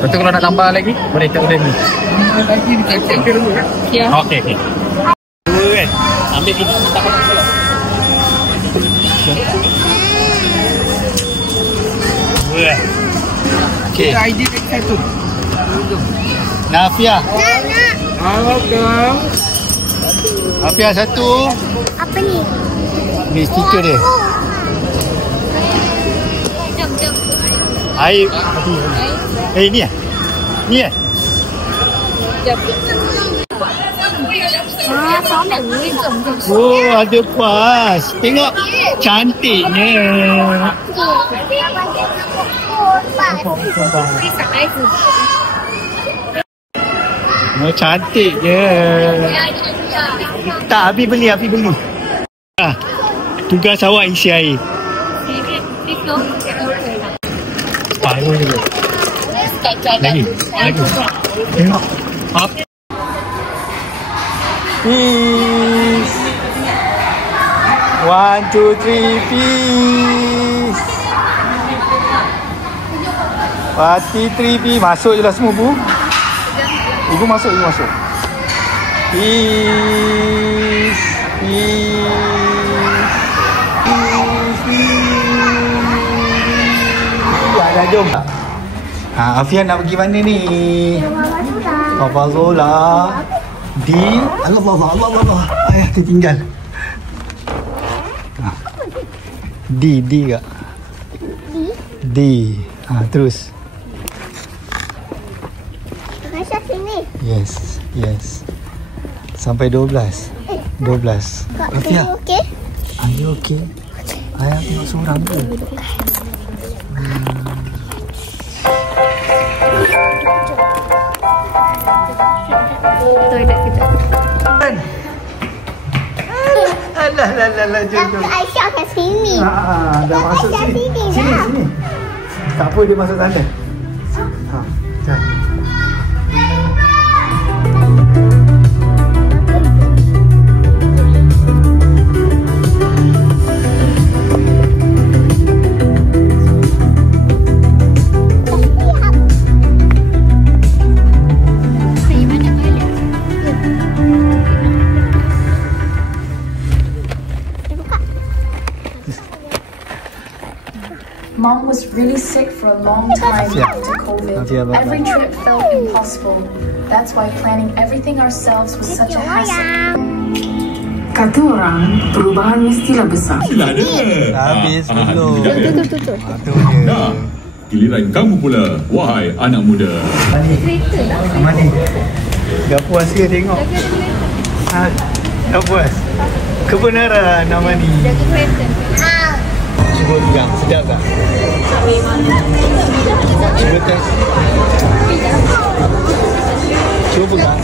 Betul kalau nak tambah lagi, boleh tak boleh ni. Lagi dikacau dulu kan? Ya. Okey. Dua kan? Ambil tiga tak apa. Dua. Okey. ID satu. Nafia. Nak. Nafia satu. Apa ni? Ni stiker dia. Jom. Air. Ni ah. Ni ah. Oh, ada pas. Tengok cantiknya. Oh, cantiknya. Tak, Abi beli. Ah, tugas awak isi air. Air dulu. Lagi. Tengok. Up. Peace. 1, 2, 3, peace. Parti 3P. Masuk je lah semua, Bu. Ibu masuk. Peace. Dah jom. Afian nak pergi mana ni? Papa Zola. Di Allah. Ayah tertinggal. D kak. D. Terus. Masuk sini. Yes. Sampai 12. 12. Afia. Okey. Are you okay? Ayah tengok seorang tu. Toilet kita. Alah, jom. Aisyah kat sini. Dah masuk sini. Sini. Tak apa, dia masuk sana. Jom. Mom was really sick for a long time after COVID. Every trip felt impossible. That's why planning everything ourselves was such a hassle. Kata orang, perubahan mestilah besar. Habis belum. Tutup. Nah, giliran kamu pula, wahai anak muda. Mani. Dah puas ke tengok? Dah puas? Kebenaran nama ni. Jaga kereta. Cuba pegang, sedap tak? Cuba test. Cuba pegang.